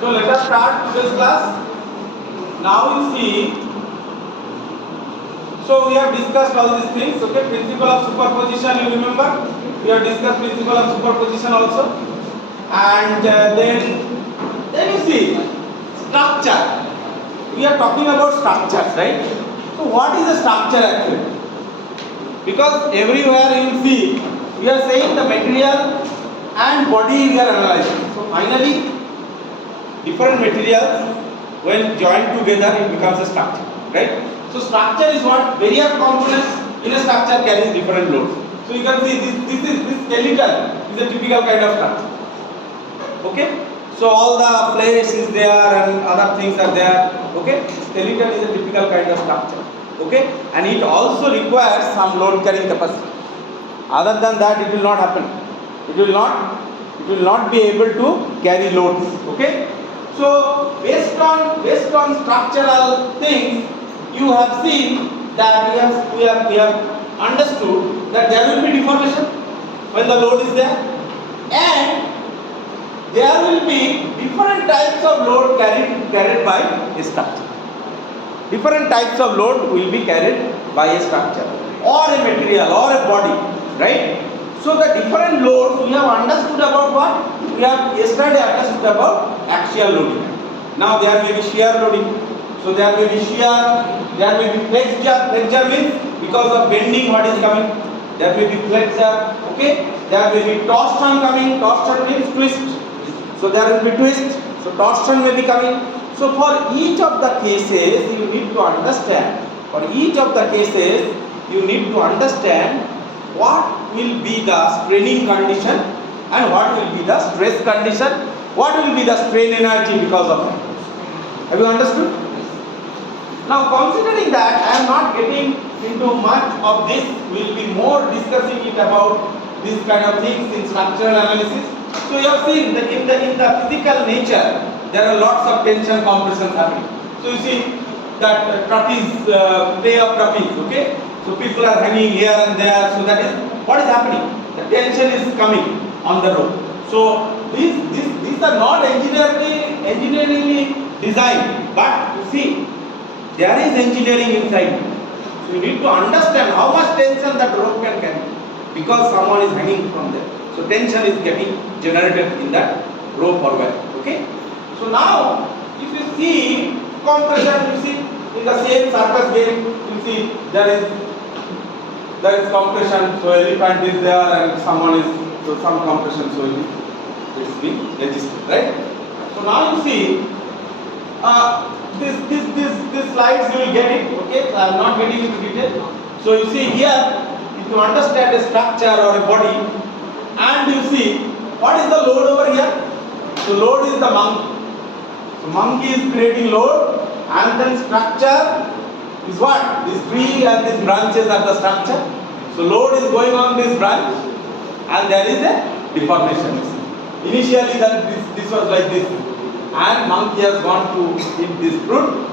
So let us start today's class. Now you see, so we have discussed all these things, okay? Principle of superposition, you remember? We have discussed principle of superposition also. And then you see, structure. We are talking about structures, right? So what is a structure actually? Because everywhere you will see, we are saying the material and body we are analyzing. So finally, different materials when joined together it becomes a structure, right? So structure is what various components in a structure carries different loads. So you can see this skeleton is a typical kind of structure. Okay? So all the flesh is there and other things are there. Okay? Skeleton is a typical kind of structure. Okay? And it also requires some load carrying capacity. Other than that it will not happen. It will not be able to carry loads. Okay? So based on structural things, you have seen that we have understood that there will be deformation when the load is there, and there will be different types of load carried by a structure. Different types of load will be carried by a structure or a material or a body, right? So the different loads we have understood about what? We have yesterday understood about axial loading. Now there may be shear loading. So there may be shear, there may be flexure. Flexure means because of bending what is coming. There may be flexure, okay? There may be torsion coming. Torsion means twist. So there will be twist. So torsion may be coming. So for each of the cases you need to understand. For each of the cases you need to understand what will be the straining condition and what will be the stress condition, what will be the strain energy because of it. Have you understood? Now considering that I am not getting into much of this, we will be more discussing it about these kind of things in structural analysis. So you have seen that in the physical nature there are lots of tension compressions happening. So you see that trapeze, play of trapeze, okay? So people are hanging here and there, so that is what is happening. The tension is coming on the rope. So these are not engineeringly designed, but you see there is engineering inside. So you need to understand how much tension that rope can carry because someone is hanging from there. So tension is getting generated in that rope or wire. Okay. So now if you see compression, you see in the same circus game, you see there is compression. So elephant is there and someone is, so some compression, so it is being registered, right? So now you see this slides you will get it, okay? I am not getting into detail. So you see here, if you understand a structure or a body, and you see what is the load over here? So load is the monkey. So monkey is creating load, and then structure is what? This tree and these branches are the structure. So load is going on this branch, and there is a deformation. Initially this was like this, and monkey has gone to eat this fruit,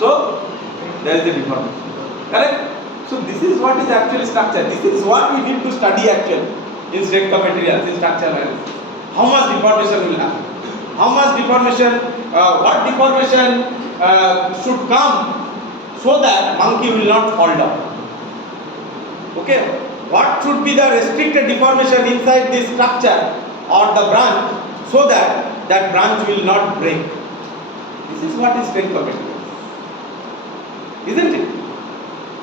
so there is a deformation. Correct? So this is what is actually structure. This is what we need to study actually in strength of materials, in structural analysis. How much deformation will happen? How much deformation, what deformation should come so that monkey will not fall down. Okay? What should be the restricted deformation inside this structure or the branch so that that branch will not break? This is what is strength of materials. Isn't it?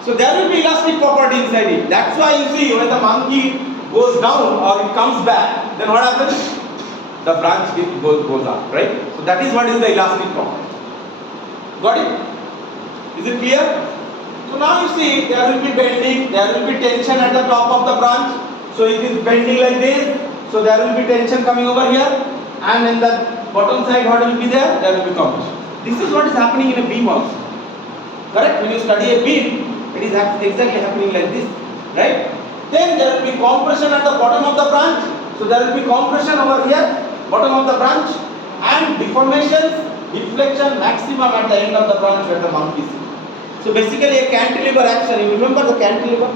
So there will be elastic property inside it. That's why you see when the monkey goes down or it comes back, then what happens? The branch goes up, right? So that is what is the elastic property. Got it? Is it clear? So now you see there will be bending, there will be tension at the top of the branch. So it is bending like this. So there will be tension coming over here, and in the bottom side what will be there? There will be compression. This is what is happening in a beam also. Correct? When you study a beam, it is exactly happening like this, right? Then there will be compression at the bottom of the branch. So there will be compression over here, bottom of the branch, and deformation, deflection maximum at the end of the branch where the monkey is. So basically a cantilever action. You remember the cantilever?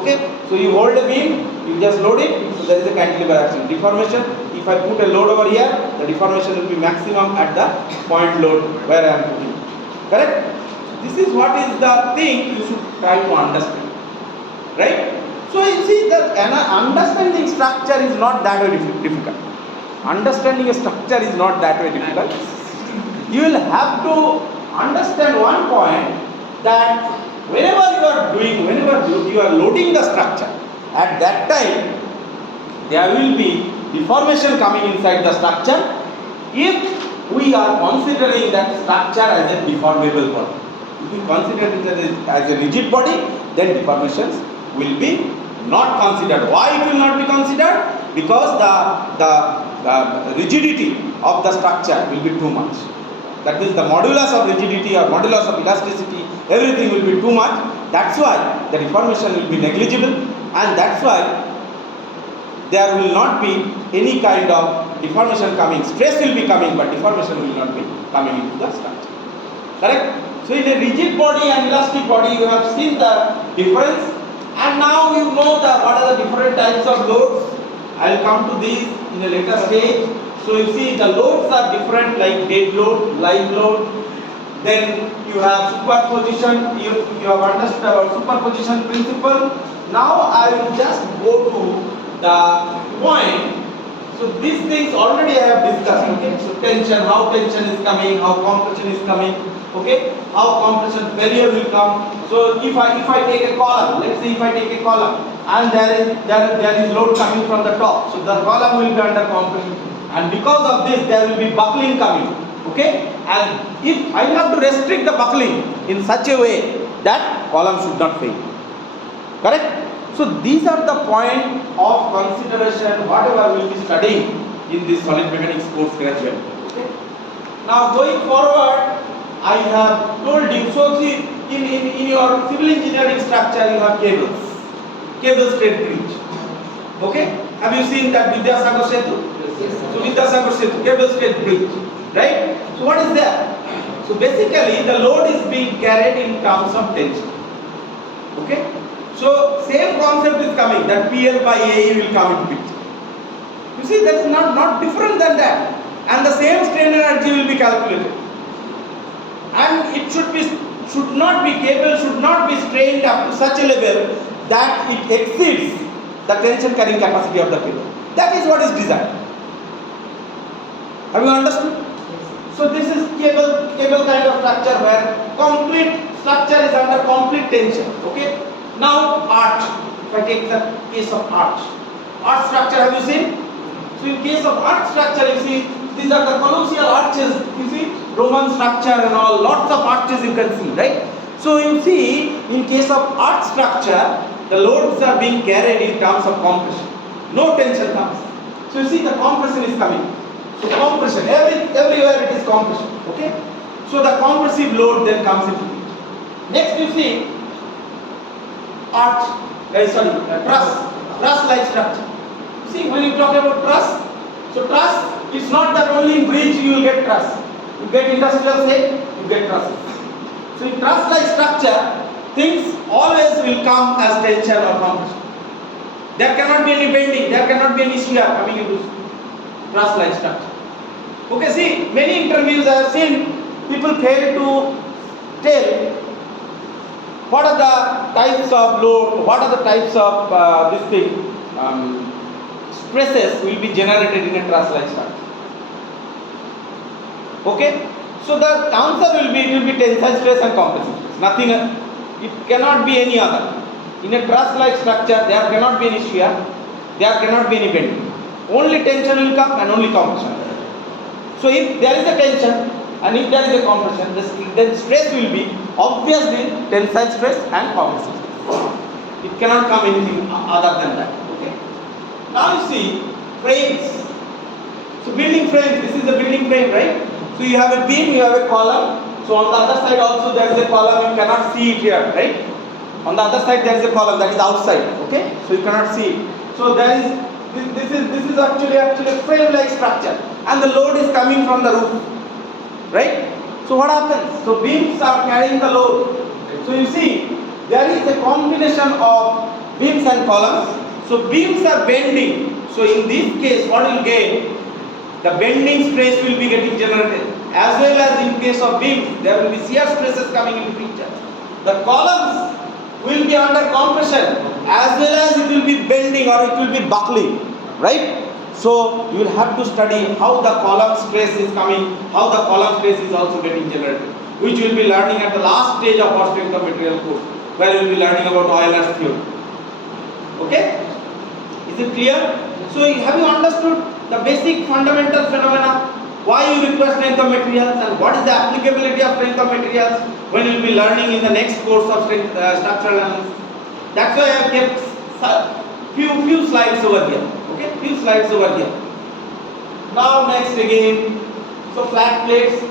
Okay? So you hold a beam, you just load it, so there is a cantilever action. Deformation, if I put a load over here, the deformation will be maximum at the point load where I am putting. Correct? This is what is the thing you should try to understand. Right? So you see that understanding structure is not that way difficult. Understanding a structure is not that way difficult. You will have to understand one point, that whenever you are loading the structure, at that time there will be deformation coming inside the structure if we are considering that structure as a deformable body. If we consider it as a rigid body, then deformations will be not considered. Why it will not be considered? Because the rigidity of the structure will be too much. That means the modulus of rigidity or modulus of elasticity, everything will be too much. That's why the deformation will be negligible, and that's why there will not be any kind of deformation coming. Stress will be coming, but deformation will not be coming into the structure. Correct? So in a rigid body and elastic body, you have seen the difference, and now you know what are the different types of loads. I will come to these in a later stage. So you see the loads are different, like dead load, live load. Then you have superposition. You have understood about superposition principle. Now I will just go to the point. So these things already I have discussed. Okay. So tension, how tension is coming, how compression is coming. Okay. How compression failure will come. So if I take a column, let's say if I take a column and there is load coming from the top. So the column will be under compression. And because of this, there will be buckling coming. Okay? And if I have to restrict the buckling in such a way that column should not fail. Correct? So these are the point of consideration whatever we will be studying in this solid mechanics course gradually. Okay? Now going forward, I have told you, so see in your civil engineering structure you have cables. Cable straight bridge. Okay? Have you seen that Vidyasagar Setu? So Vidyasagar Setu, cable straight bridge, right? So what is that? So basically the load is being carried in terms of tension. Okay? So same concept is coming, that PL by AE will come into picture. You see, that is not different than that. And the same strain energy will be calculated. And it should not be strained up to such a level that it exceeds the tension carrying capacity of the cable. That is what is desired. Have you understood? So this is cable kind of structure where complete structure is under complete tension. Okay. Now arch. If I take the case of arch structure, have you seen? So in case of arch structure, you see these are the colossal arches. You see Roman structure and all, lots of arches you can see, right? So you see in case of arch structure, the loads are being carried in terms of compression. No tension comes. So you see the compression is coming. So compression, everywhere it is compression. Okay. So the compressive load then comes into it. Next you see truss-like structure. See, when you talk about truss, so truss, it's not that only in bridge you will get truss. You get industrial set, you get truss. So in truss-like structure, things always will come as tension or compression. There cannot be any bending, there cannot be any shear coming into truss-like structure. Okay, see, many interviews I have seen, people fail to tell what are the types of load, what are the types of stresses will be generated in a truss-like structure. Okay, so the answer will be tensile stress and compressive stress. Nothing, it cannot be any other. In a truss-like structure, there cannot be any shear, there cannot be any bending. Only tension will come and only compression. So if there is a tension and if there is a compression, then stress will be obviously tensile stress and compressive stress. It cannot come anything other than that. Okay. Now you see frames. So building frames, this is the building frame, right? So you have a beam, you have a column. So on the other side also there is a column, you cannot see it here, right? On the other side there is a column that is outside, okay? So you cannot see it. So there is this is actually a frame-like structure, and the load is coming from the roof, right? So what happens? So beams are carrying the load. So you see there is a combination of beams and columns. So beams are bending. So in this case, what will get? The bending stress will be getting generated. As well as in case of beams, there will be shear stresses coming into picture. The columns will be under compression, as well as it will be bending or it will be buckling, right? So you will have to study how the column stress is coming, how the column stress is also getting generated, which we will be learning at the last stage of our strength of material course, where we will be learning about Euler's theory. Okay? Is it clear? So have you understood the basic fundamental phenomena? Why you require strength of materials and what is the applicability of strength of materials when you will be learning in the next course of structural analysis? That's why I have kept few slides over here. Okay, few slides over here. Now next again, so flat plates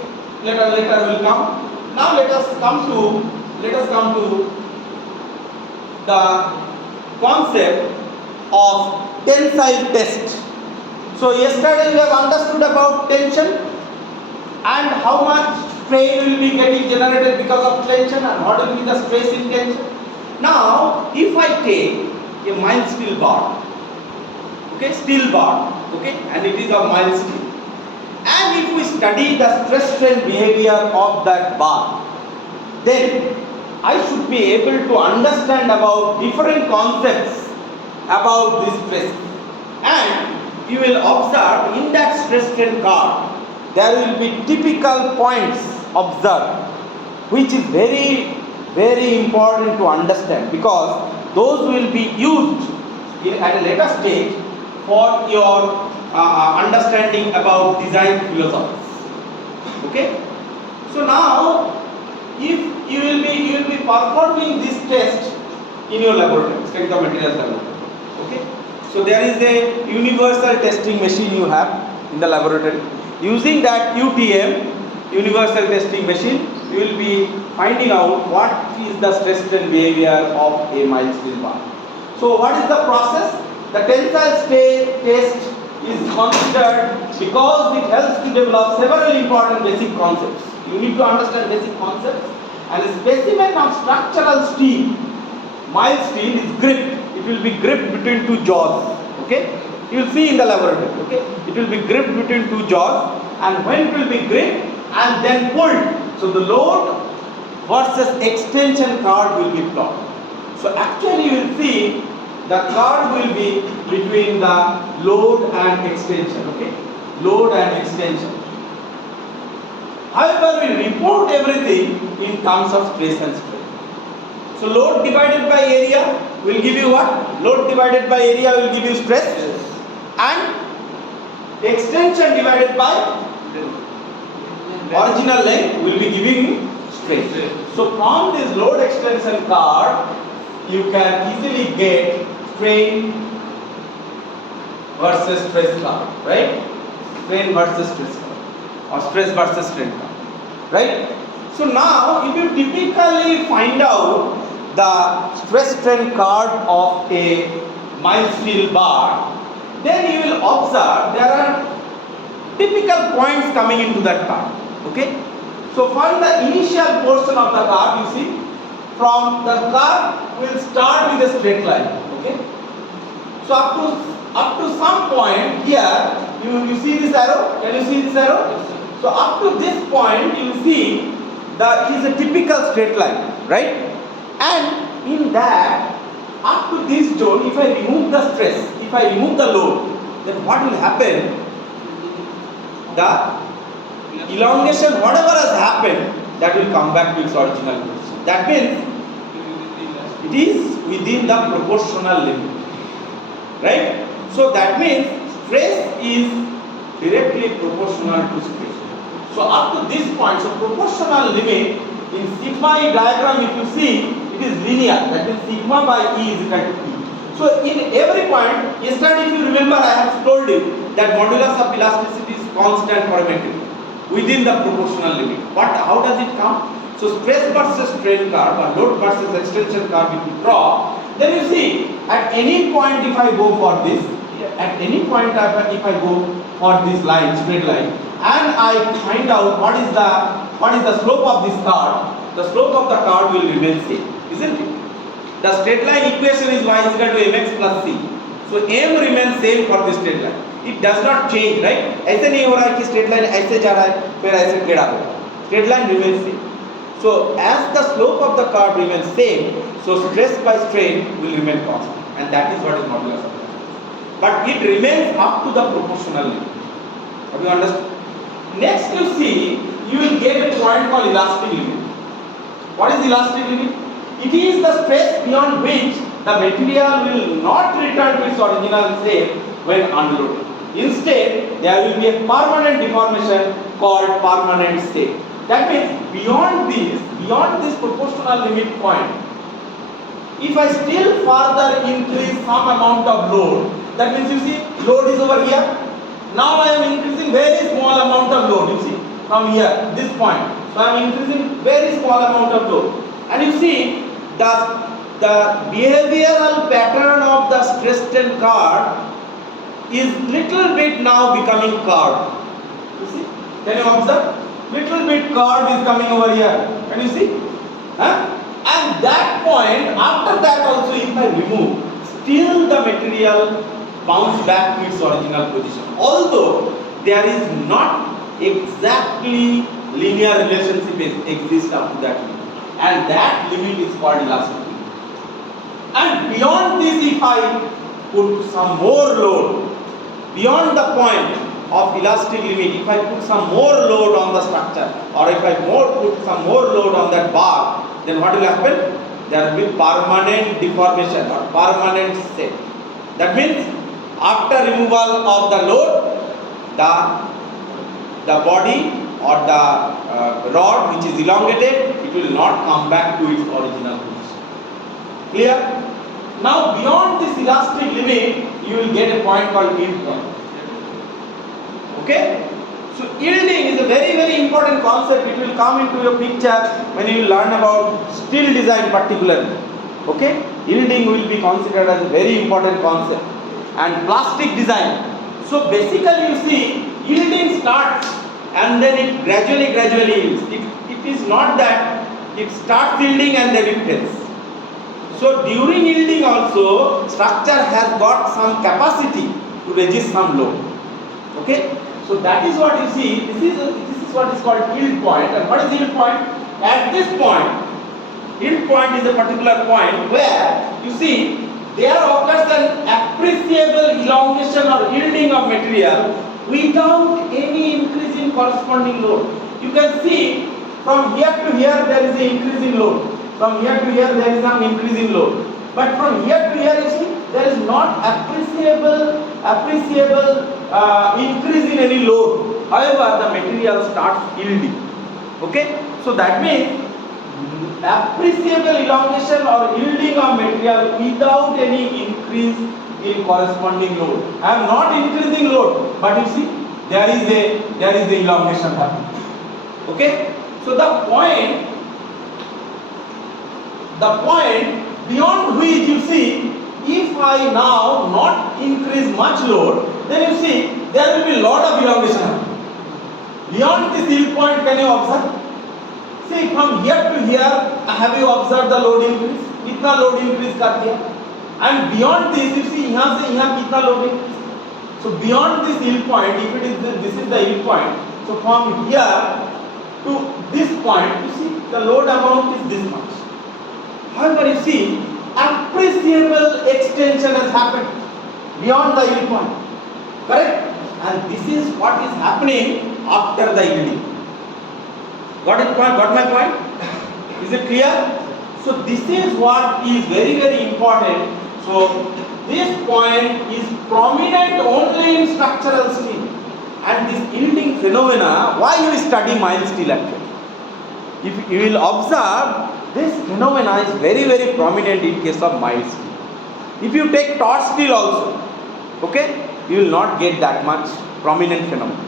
later will come. Now let us come to the concept of tensile test. So yesterday we have understood about tension and how much strain will be getting generated because of tension and what will be the stress in tension. Now if I take a mild steel bar, okay, steel bar, okay, and it is of mild steel, and if we study the stress strain behavior of that bar, then I should be able to understand about different concepts about this stress. And you will observe in that stress strain curve there will be typical points observed, which is very important to understand, because those will be used at a later stage for your understanding about design philosophies. Okay? So now if you will be performing this test in your laboratory, strength of materials laboratory. Okay? So there is a universal testing machine you have in the laboratory. Using that UTM, universal testing machine, you will be finding out what is the stress strain behavior of a mild steel bar. So what is the process? The tensile test is considered because it helps to develop several important basic concepts. You need to understand basic concepts. And a specimen of structural steel, mild steel, is gripped. It will be gripped between two jaws. Okay? You will see in the laboratory. Okay? It will be gripped between two jaws, and when it will be gripped and then pulled, so the load versus extension curve will be plotted. So actually you will see the curve will be between the load and extension. Okay? Load and extension. However, we report everything in terms of stress and strain. So load divided by area will give you what? Load divided by area will give you stress, and extension divided by original length will be giving you strain. So from this load extension curve, you can easily get strain versus stress curve, right? Strain versus stress curve, or stress versus strain curve, right? So now if you typically find out the stress strain curve of a mild steel bar, then you will observe there are typical points coming into that curve. Okay? So from the initial portion of the curve, you see, from the curve will start with a straight line. Okay? So up to some point here, you see this arrow? Can you see this arrow? So up to this point, you see that it is a typical straight line, right? And in that, up to this zone, if I remove the stress, if I remove the load, then what will happen? The elongation, whatever has happened, that will come back to its original position. That means it is within the proportional limit, right? So that means stress is directly proportional to strain. So up to this point, so proportional limit in sigma E diagram, if you see, it is linear. That means sigma by E is equal to E. So in every point, yesterday if you remember, I have told you that modulus of elasticity is constant for a material within the proportional limit. But how does it come? So stress versus strain curve or load versus extension curve if you draw, then you see at any point if I go for this, at any point if I go for this line, straight line, and I find out what is the slope of this curve, the slope of the curve will remain same, isn't it? The straight line equation is y is equal to mx plus c. So m remains same for this straight line. It does not change, right? ऐसे नहीं हो रहा है कि straight line ऐसे जा रहा है फिर ऐसे टेढ़ा हो रहा है. Straight line remains same. So as the slope of the curve remains same, so stress by strain will remain constant, and that is what is modulus of the. But it remains up to the proportional limit. Have you understood? Next you see, you will get a point called elastic limit. What is elastic limit? It is the stress beyond which the material will not return to its original shape when unloaded. Instead, there will be a permanent deformation called permanent shape. That means beyond this proportional limit point, if I still further increase some amount of load, that means you see load is over here. Now I am increasing very small amount of load, you see, from here, this point. So I am increasing very small amount of load. And you see the behavioral pattern of the stress strain curve is little bit now becoming curved. You see? Can you observe? Little bit curve is coming over here. Can you see? Huh? And that point, after that also if I remove, still the material bounce back to its original position. Although there is not exactly linear relationship exists up to that limit. And that limit is called elastic limit. And beyond this, if I put some more load, beyond the point of elastic limit, if I put some more load on the structure, or if I put some more load on that bar, then what will happen? There will be permanent deformation or permanent shape. That means after removal of the load, the body or the rod which is elongated, it will not come back to its original position. Clear? Now beyond this elastic limit, you will get a point called yield point. Okay? So yielding is a very, very important concept. It will come into your picture when you learn about steel design particularly. Okay? Yielding will be considered as a very important concept. And plastic design. So basically you see, yielding starts and then it gradually yields. It is not that it starts yielding and then it fails. So during yielding also, structure has got some capacity to resist some load. Okay? So that is what you see. This is what is called yield point. And what is yield point? At this point, yield point is a particular point where you see there occurs an appreciable elongation or yielding of material without any increase in corresponding load. You can see from here to here there is an increase in load. From here to here there is some increase in load. But from here to here you see there is not appreciable increase in any load. However, the material starts yielding. Okay? So that means appreciable elongation or yielding of material without any increase in corresponding load. I am not increasing load, but you see there is a elongation happening. Okay? So the point beyond which you see, if I now not increase much load, then you see there will be a lot of elongation happening. Beyond this yield point, can you observe? See, from here to here, have you observed the load increase? कितना load increase कर दिया? And beyond this, you see यहाँ से यहाँ कितना load increase? So beyond this yield point, if it is this is the yield point. So from here to this point, you see the load amount is this much. However, you see appreciable extension has happened beyond the yield point. Correct? And this is what is happening after the yielding. Got it? Got my point? Is it clear? So this is what is very, very important. So this point is prominent only in structural steel. And this yielding phenomena, why you study mild steel actually? If you will observe, this phenomena is very, very prominent in case of mild steel. If you take taut steel also, okay, you will not get that much prominent phenomenon.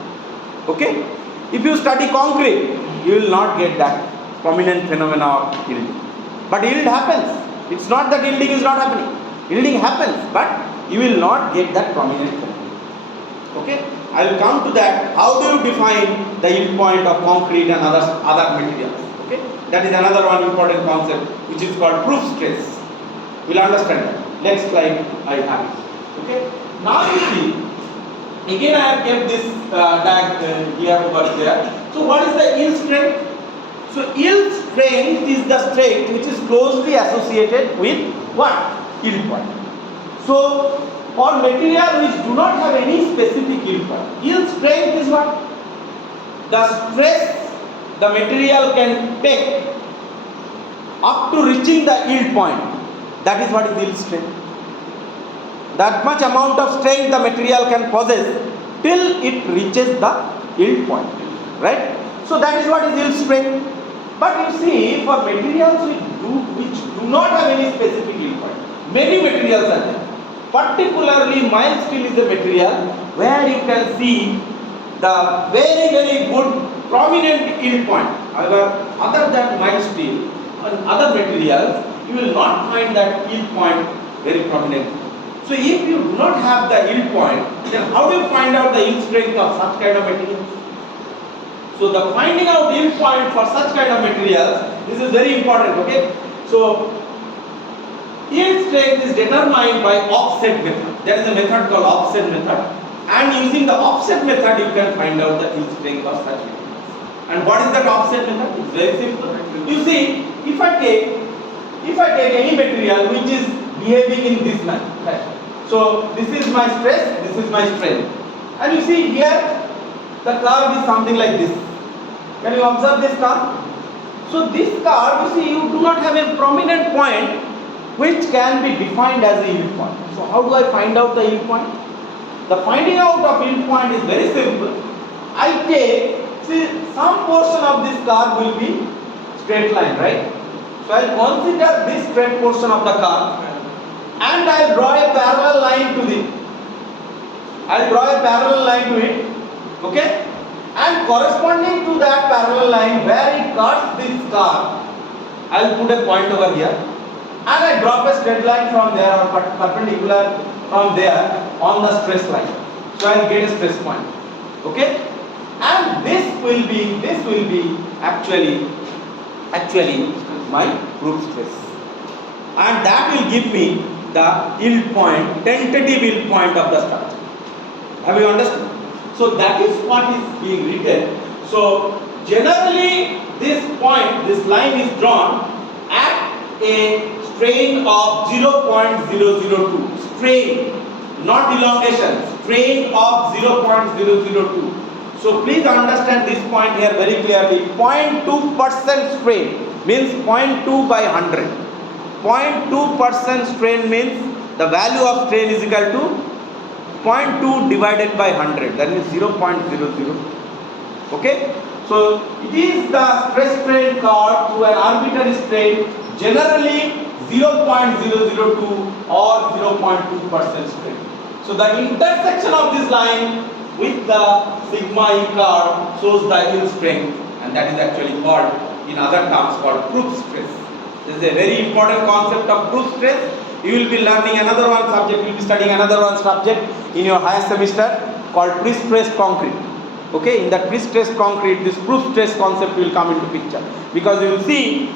Okay? If you study concrete, you will not get that prominent phenomena of yielding. But yield happens. It's not that yielding is not happening. Yielding happens, but you will not get that prominent phenomenon. Okay? I will come to that. How do you define the yield point of concrete and other materials? Okay? That is another one important concept which is called proof stress. We'll understand that. Next slide I have. Okay. Now you see, again I have kept this here over there. So what is the yield strength? So yield strength is the strength which is closely associated with what? Yield point. So for material which do not have any specific yield point, yield strength is what? The stress the material can take up to reaching the yield point. That is what is yield strength. That much amount of strength the material can possess till it reaches the yield point, right? So that is what is yield strength. But you see, for materials which do not have any specific yield point, many materials are there. Particularly mild steel is a material where you can see the very good prominent yield point. However, other than mild steel and other materials, you will not find that yield point very prominent. So if you do not have the yield point, then how do you find out the yield strength of such kind of materials? So the finding out yield point for such kind of materials, this is very important, okay? So yield strength is determined by offset method. There is a method called offset method, and using the offset method you can find out the yield strength of such materials. And what is that offset method? It's very simple. You see, if I take any material which is behaving in this manner, right? So this is my stress, this is my strain, and you see here the curve is something like this. Can you observe this curve? So this curve, you see, you do not have a prominent point which can be defined as a yield point. So how do I find out the yield point? The finding out of yield point is very simple. I take, see, some portion of this curve will be straight line, right? So I will consider this straight portion of the curve and I will draw a parallel line to it. Okay? And corresponding to that parallel line where it cuts this curve, I will put a point over here and I drop a straight line from there or perpendicular from there on the stress line. So I will get a stress point. Okay? And this will be actually my proof stress. And that will give me the yield point, tentative yield point of the structure. Have you understood? So that is what is being written. So generally this point, this line is drawn at a strain of 0.002. Strain, not elongation. Strain of 0.002. So please understand this point here very clearly. 0.2% strain means 0.2 by 100. 0.2% strain means the value of strain is equal to 0.2 divided by 100, that means 0.00. Okay? So it is the stress strain curve to an arbitrary strain, generally 0.002 or 0.2% strain. So the intersection of this line with the sigma E curve shows the yield strength, and that is actually called, in other terms, called proof stress. This is a very important concept of proof stress. You will be learning another one subject, you will be studying another one subject in your higher semester called pre-stressed concrete. Okay, in that pre-stressed concrete, this proof stress concept will come into picture, because you will see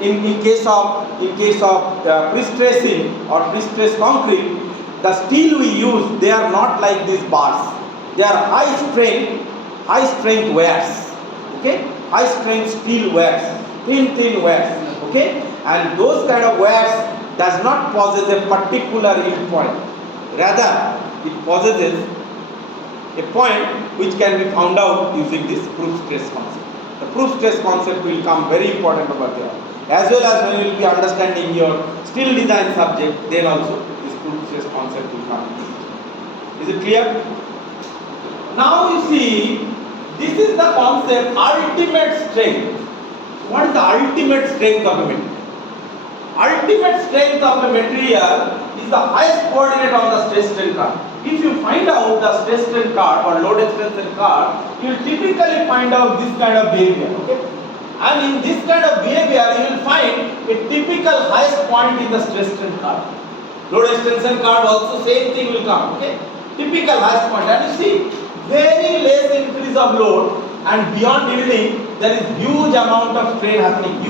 in case of pre-stressing or pre-stressed concrete, the steel we use, they are not like these bars. They are high strength wires. Okay, high strength steel wires, thin wires. Okay, and those kind of wires does not possess a particular yield point. Rather, it possesses a point which can be found out using this proof stress concept. The proof stress concept will come very important over there. As well as when you will be understanding your steel design subject, then also this proof stress concept will come. Is it clear? Now you see, this is the concept ultimate strength. What is the ultimate strength of a material? Ultimate strength of a material is the highest coordinate on the stress strain curve. If you find out the stress strain curve or load extension curve, you will typically find out this kind of behavior. Okay? And in this kind of behavior, you will find a typical highest point in the stress strain curve. Load extension curve also same thing will come. Okay? Typical highest point. And you see, very less increase of load, and beyond yielding, there is huge amount of strain happening.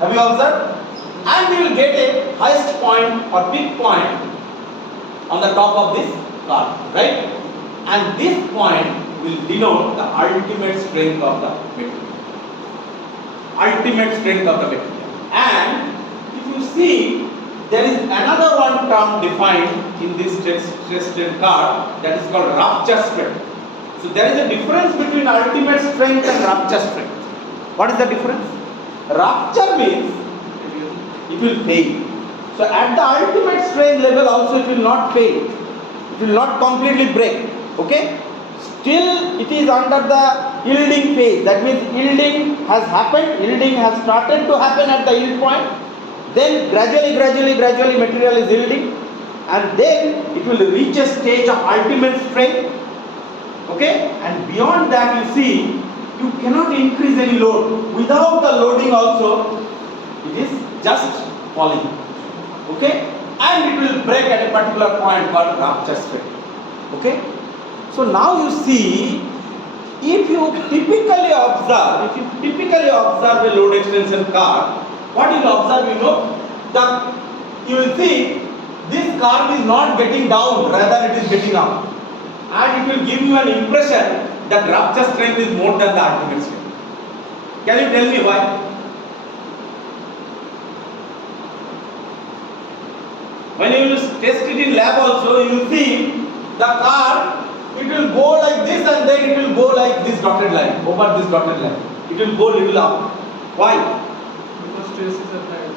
Have you observed? And we will get a highest point or peak point on the top of this car, right? And this point will denote the ultimate strength of the material. Ultimate strength of the material. And if you see, there is another one term defined in this stress strain car, that is called rupture strength. So there is a difference between ultimate strength and rupture strength. What is the difference? Rupture means it will fail. So at the ultimate strain level also it will not fail. It will not completely break. Okay? Still it is under the yielding phase. That means yielding has happened, yielding has started to happen at the yield point. Then gradually material is yielding, and then it will reach a stage of ultimate strength. Okay? And beyond that, you see, you cannot increase any load. Without the loading also, it is just falling. Okay? And it will break at a particular point called rupture strength. Okay? So now you see, if you typically observe a load extension car, what you will observe, you know, that you will see this curve is not getting down, rather it is getting up. And it will give you an impression that rupture strength is more than the ultimate strength. Can you tell me why? When you will test it in lab also, you will see the car, it will go like this and then it will go like this dotted line, over this dotted line. It will go little up. Why? Because stress is applied.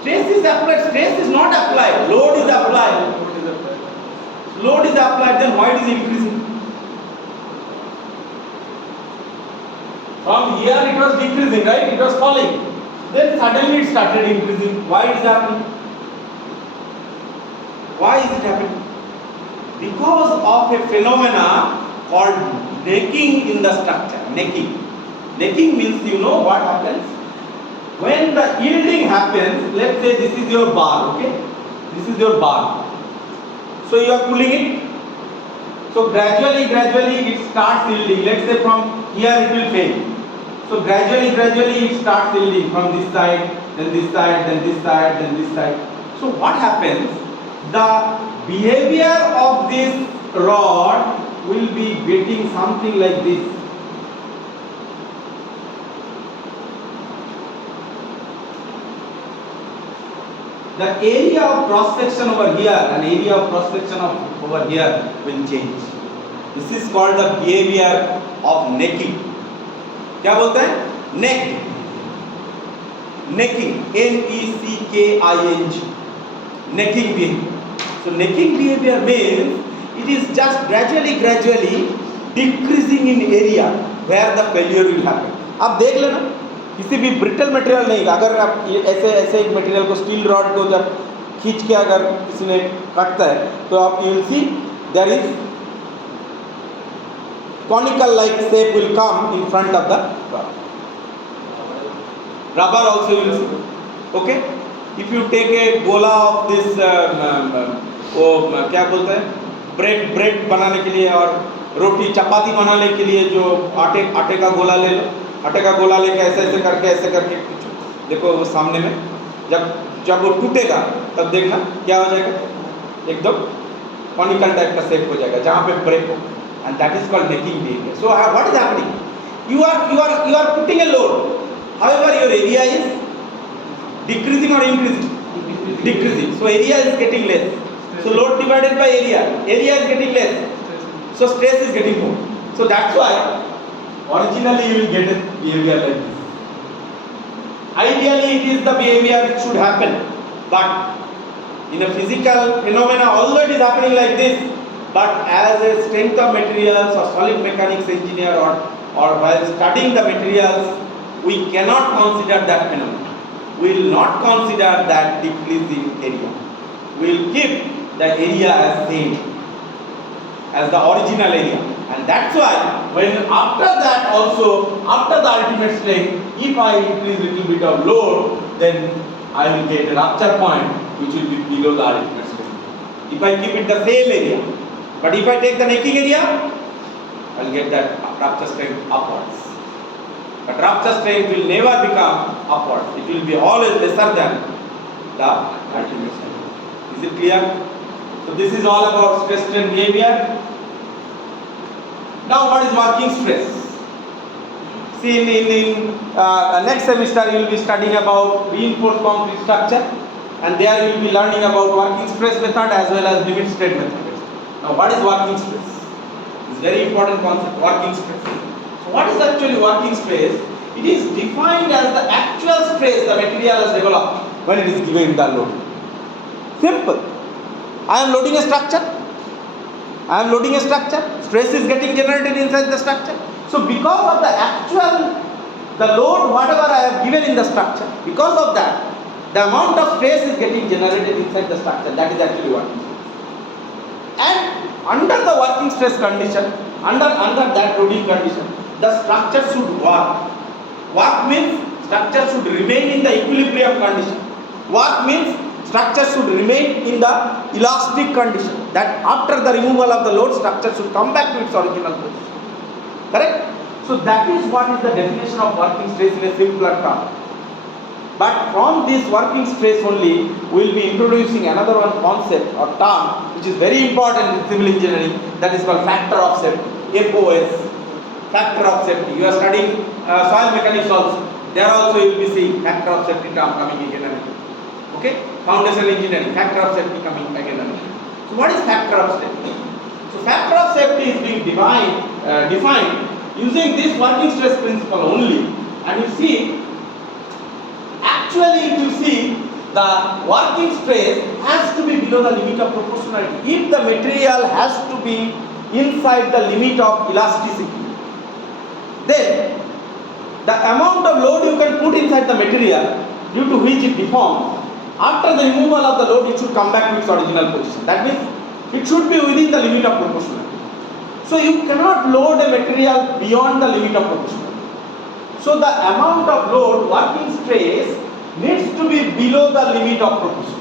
Stress is applied. Stress is not applied. Load is applied. Load is applied. Load is applied, then why it is increasing? From here it was decreasing, right? It was falling. Then suddenly it started increasing. Why it is happening? Why is it happening? Because of a phenomena called necking in the structure. Necking. Necking means, you know what happens? When the yielding happens, let's say this is your bar, okay? This is your bar. So you are pulling it. So gradually it starts yielding. Let's say from here it will fail. So gradually it starts yielding from this side, then this side, then this side, then this side. So what happens? The behavior of this rod will be getting something like this. The area of cross section over here and area of cross section over here will change. This is called the behavior of necking. क्या बोलते हैं? Neck. Necking. N-E-C-K-I-N-G. Necking behavior. So necking behavior means it is just gradually decreasing in area where the failure will happen. आप देख लेना, किसी भी brittle material नहीं, अगर आप ऐसे एक मटेरियल को, स्टील रॉड को जब खींच के अगर किसी ने काटता है तो आप you will see there is conical like shape will come in front of the rod. Rubber also you will see. Okay? If you take a gola of this वो क्या बोलते हैं, ब्रेड बनाने के लिए और रोटी चपाती बनाने के लिए जो आटे का गोला ले लो, आटे का गोला लेके ऐसे करके देखो वो सामने में जब वो टूटेगा तब देखना क्या हो जाएगा, एकदम कॉनिकल टाइप का शेप हो जाएगा जहाँ पे ब्रेक हो, and that is called necking behavior. So what is happening? You are putting a load. However, your area is decreasing or increasing? Decreasing. So area is getting less. So load divided by area is getting less. So stress is getting more. So that's why originally you will get a behavior like this. Ideally, it is the behavior which should happen, but in a physical phenomena, although it is happening like this, but as a strength of materials or solid mechanics engineer or while studying the materials, we cannot consider that phenomenon. We will not consider that decreasing area. We will keep the area as same as the original area, and that's why when after that also, after the ultimate strength, if I increase little bit of load, then I will get a rupture point which will be below the ultimate strength. If I keep it the same area, but if I take the necking area, I will get that rupture strength upwards. But rupture strength will never become upwards. It will be always lesser than the ultimate strength. Is it clear? So this is all about stress strain behavior. Now what is working stress? See in next semester you will be studying about reinforced concrete structure, and there you will be learning about working stress method as well as limit state method. Now what is working stress? It's very important concept, working stress. So what is actually working stress? It is defined as the actual stress the material has developed when it is given the load. Simple. I am loading a structure. Stress is getting generated inside the structure. So because of the load whatever I have given in the structure, because of that, the amount of stress is getting generated inside the structure. That is actually working stress. And under the working stress condition, under that loading condition, the structure should work. Work means structure should remain in the equilibrium condition. Work means structure should remain in the elastic condition. That after the removal of the load, structure should come back to its original position. Correct? So that is what is the definition of working stress in a simpler term. But from this working stress only, we will be introducing another one concept or term which is very important in civil engineering, that is called factor of safety, FOS, factor of safety. You are studying soil mechanics also. There also you will be seeing factor of safety term coming again and again. Okay? Foundational engineering, factor of safety coming again and again. So what is factor of safety? So factor of safety is being defined using this working stress principle only. And you see, actually if you see, the working stress has to be below the limit of proportionality. If the material has to be inside the limit of elasticity, then the amount of load you can put inside the material due to which it deforms, after the removal of the load, it should come back to its original position. That means it should be within the limit of proportionality. So you cannot load a material beyond the limit of proportionality. So the amount of load, working stress, needs to be below the limit of proportionality.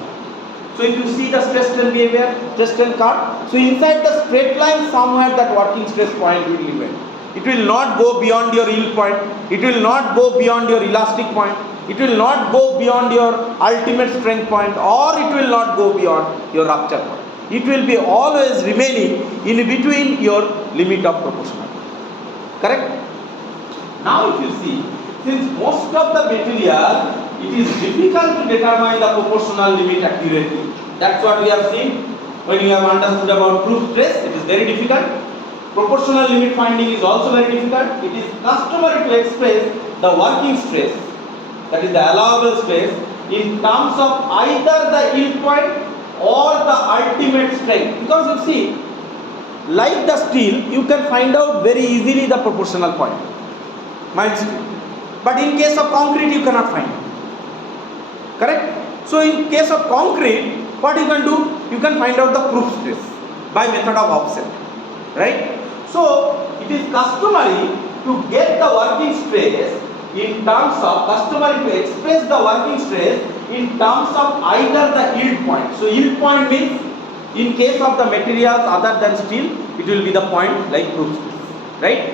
So if you see the stress strain behavior, stress strain curve, so inside the straight line somewhere that working stress point will remain. It will not go beyond your yield point. It will not go beyond your elastic point. It will not go beyond your ultimate strength point, or it will not go beyond your rupture point. It will be always remaining in between your limit of proportionality. Correct? Now if you see, since most of the material, it is difficult to determine the proportional limit accurately. That's what we have seen. When you have understood about proof stress, it is very difficult. Proportional limit finding is also very difficult. It is customary to express the working stress, that is the allowable stress, in terms of either the yield point or the ultimate strength. Because you see, like the steel, you can find out very easily the proportional point, mild steel. But in case of concrete, you cannot find it. Correct? So in case of concrete, what you can do? You can find out the proof stress by method of offset. Right? So it is customary to get the working stress in terms of, customary to express the working stress in terms of either the yield point. So yield point means, in case of the materials other than steel, it will be the point like proof stress. Right?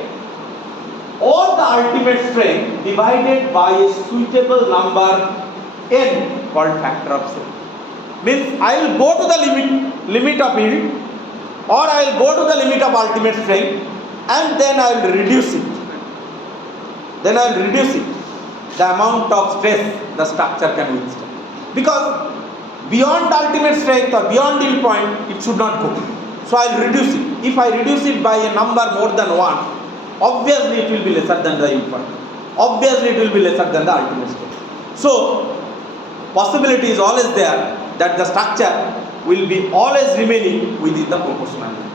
Or the ultimate strength divided by a suitable number n called factor of safety. Means I will go to the limit of yield, or I will go to the limit of ultimate strength, and then I will reduce it. The amount of stress the structure can withstand. Because beyond ultimate strength or beyond yield point, it should not go. So I will reduce it. If I reduce it by a number more than 1, obviously it will be lesser than the yield point. Obviously it will be lesser than the ultimate strength. So possibility is always there that the structure will be always remaining within the proportional limit,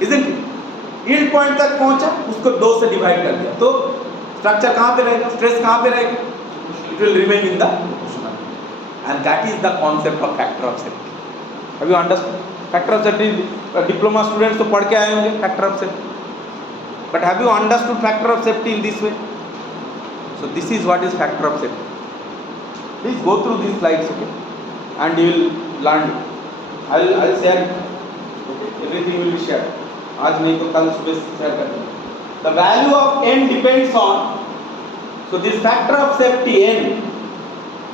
isn't it? Yield point तक पहुंचा, उसको 2 से divide कर दिया, तो structure कहाँ पे रहेगा, स्ट्रेस कहाँ पे रहेगा? It will remain in the proportional limit, and that is the concept of factor of safety. Have you understood? Factor of safety, diploma students तो पढ़ के आए होंगे factor of safety. But have you understood factor of safety in this way? So this is what is factor of safety. Please go through these slides, okay, and you will learn it. I'll share it. Okay, everything will be shared. आज नहीं तो कल सुबह share कर दूँगा. The value of n depends on, so this factor of safety n,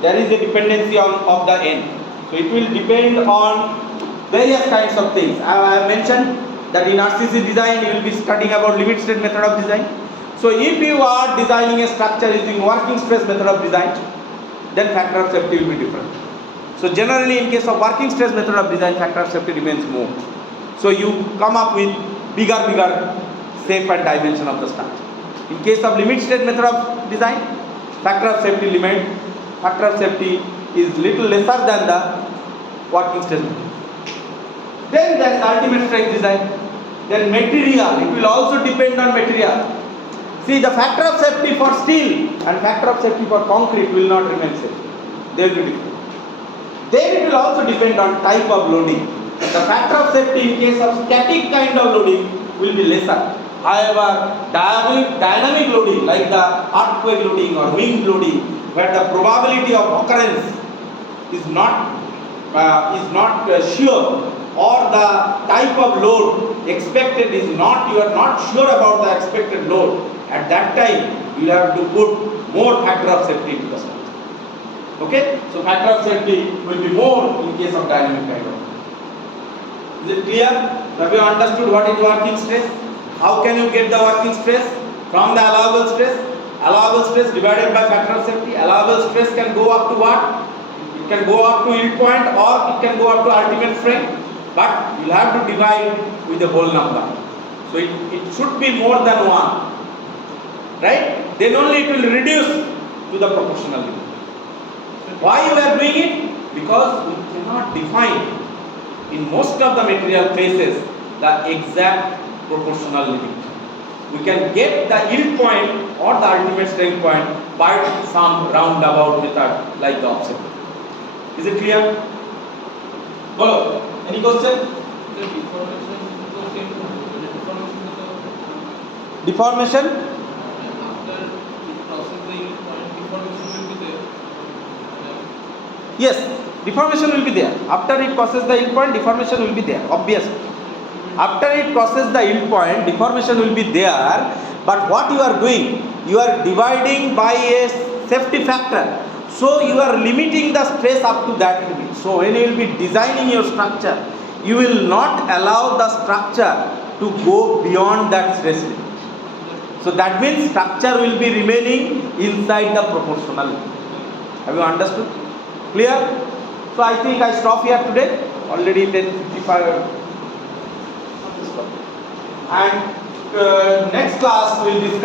there is a dependency of the n. So it will depend on various kinds of things. I have mentioned that in RCC design you will be studying about limit state method of design. So if you are designing a structure using working stress method of design, then factor of safety will be different. So generally in case of working stress method of design, factor of safety remains more. So you come up with bigger shape and dimension of the structure. In case of limit state method of design, factor of safety is little lesser than the working stress method. Then there is ultimate strength design. Then material, it will also depend on material. See, the factor of safety for steel and factor of safety for concrete will not remain same. They will be different. Then it will also depend on type of loading. The factor of safety in case of static kind of loading will be lesser. However, dynamic loading like the earthquake loading or wind loading, where the probability of occurrence is not sure, or the type of load expected is not, you are not sure about the expected load, at that time you will have to put more factor of safety into the structure. Okay, so factor of safety will be more in case of dynamic kind of. Is it clear? Have you understood what is working stress? How can you get the working stress? From the allowable stress. Allowable stress divided by factor of safety. Allowable stress can go up to what? It can go up to yield point, or it can go up to ultimate strength. But you will have to divide with the whole number. So it should be more than 1. Right? Then only it will reduce to the proportional limit. Why you are doing it? Because we cannot define in most of the material cases the exact proportional limit. We can get the yield point or the ultimate strength point by some roundabout method like the offset. Is it clear? Follow. Any question? The deformation is the same. Deformation? After it crosses the yield point, deformation will be there. Yes, deformation will be there. After it crosses the yield point, deformation will be there. Obviously. After it crosses the yield point, deformation will be there. But what you are doing? You are dividing by a safety factor. So you are limiting the stress up to that limit. So when you will be designing your structure, you will not allow the structure to go beyond that stress limit. So that means structure will be remaining inside the proportional limit. Have you understood? Clear? So I think I stop here today. Already 10:55. And next class we will discuss